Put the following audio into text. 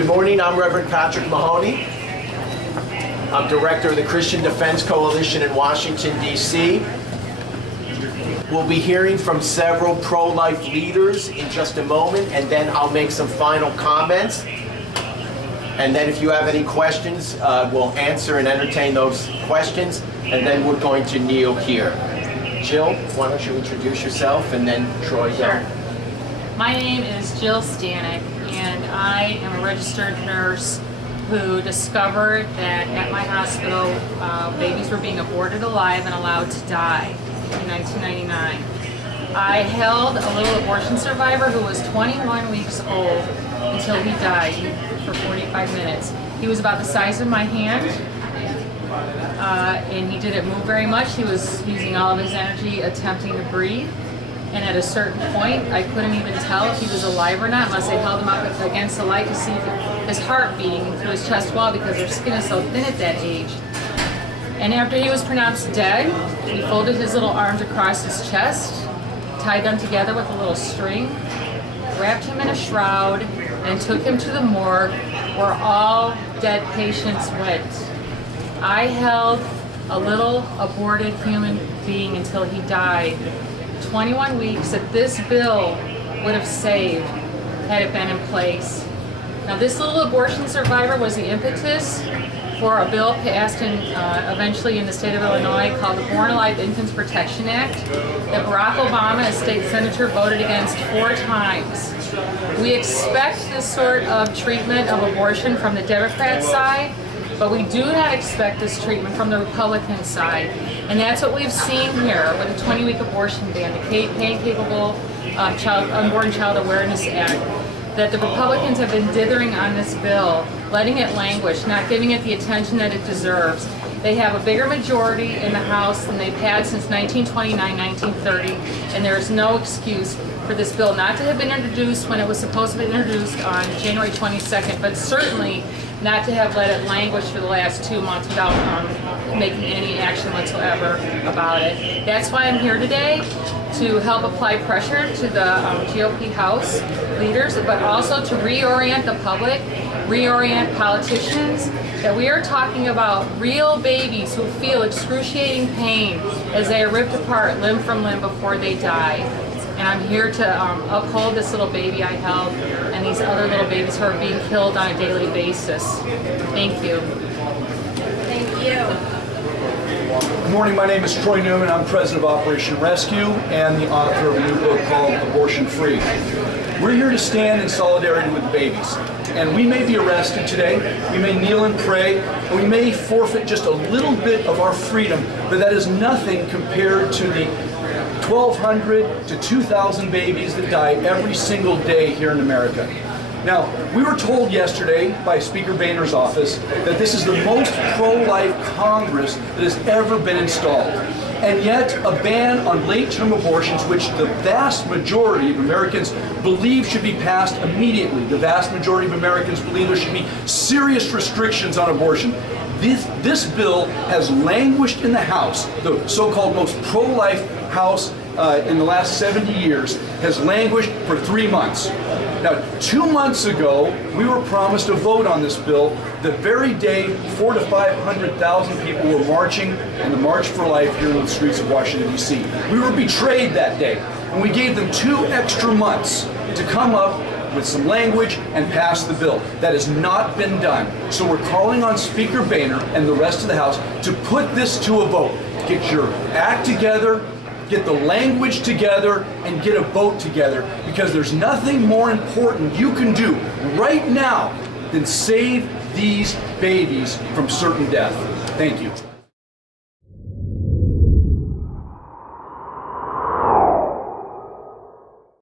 Good morning, I'm Reverend Patrick Mahoney. I'm director of the Christian Defense Coalition in Washington, D.C. We'll be hearing from several pro-life leaders in just a moment, and then I'll make some final comments. And then if you have any questions, we'll answer and entertain those questions, and then we're going to kneel here. Jill, why don't you introduce yourself, and then Troy. Sure. My name is Jill Stanek, and I am a registered nurse who discovered that at my hospital babies were being aborted alive and allowed to die in 1999. I held a little abortion survivor who was 21 weeks old until he died for 45 minutes. He was about the size of my hand, and he didn't move very much. He was using all of his energy attempting to breathe. And at a certain point, I couldn't even tell if he was alive or not unless I held him up against the light to see his heart beating through his chest wall, because their skin is so thin at that age. And after he was pronounced dead, he folded his little arms across his chest, tied them together with a little string, wrapped him in a shroud, and took him to the morgue where all dead patients went. I held a little aborted human being until he died. 21 weeks that this bill would have saved had it been in place. Now, this little abortion survivor was the impetus for a bill passed eventually in the state of Illinois called the Born Alive Infants Protection Act that Barack Obama, as state senator, voted against 4 times. We expect this sort of treatment of abortion from the Democrat side, but we do not expect this treatment from the Republican side. And that's what we've seen here with the 20-week abortion ban, the Pain-Capable Unborn Child Awareness Act, that the Republicans have been dithering on this bill, letting it languish, not giving it the attention that it deserves. They have a bigger majority in the House than they've had since 1929, 1930, and there is no excuse for this bill not to have been introduced when it was supposed to be introduced on January 22nd, but certainly not to have let it languish for the last 2 months without making any action whatsoever about it. That's why I'm here today, to help apply pressure to the GOP House leaders, but also to reorient the public, reorient politicians, that we are talking about real babies who feel excruciating pain as they are ripped apart limb from limb before they die. And I'm here to uphold this little baby I held and these other little babies who are being killed on a daily basis. Thank you. Thank you. Good morning, my name is Troy Newman. I'm president of Operation Rescue and the author of a new book called Abortion Free. We're here to stand in solidarity with the babies. And we may be arrested today, we may kneel and pray, and we may forfeit just a little bit of our freedom, but that is nothing compared to the 1,200 to 2,000 babies that die every single day here in America. Now, we were told yesterday by Speaker Boehner's office that this is the most pro-life Congress that has ever been installed. And yet, a ban on late-term abortions, which the vast majority of Americans believe should be passed immediately. The vast majority of Americans believe there should be serious restrictions on abortion. This bill has languished in the House, the so-called most pro-life House in the last 70 years, has languished for 3 months. Now, 2 months ago, we were promised a vote on this bill the very day 400,000 to 500,000 people were marching in the March for Life here in the streets of Washington, D.C. We were betrayed that day, and we gave them 2 extra months to come up with some language and pass the bill. That has not been done. So we're calling on Speaker Boehner and the rest of the House to put this to a vote. Get your act together, get the language together, and get a vote together, because there's nothing more important you can do right now than save these babies from certain death. Thank you.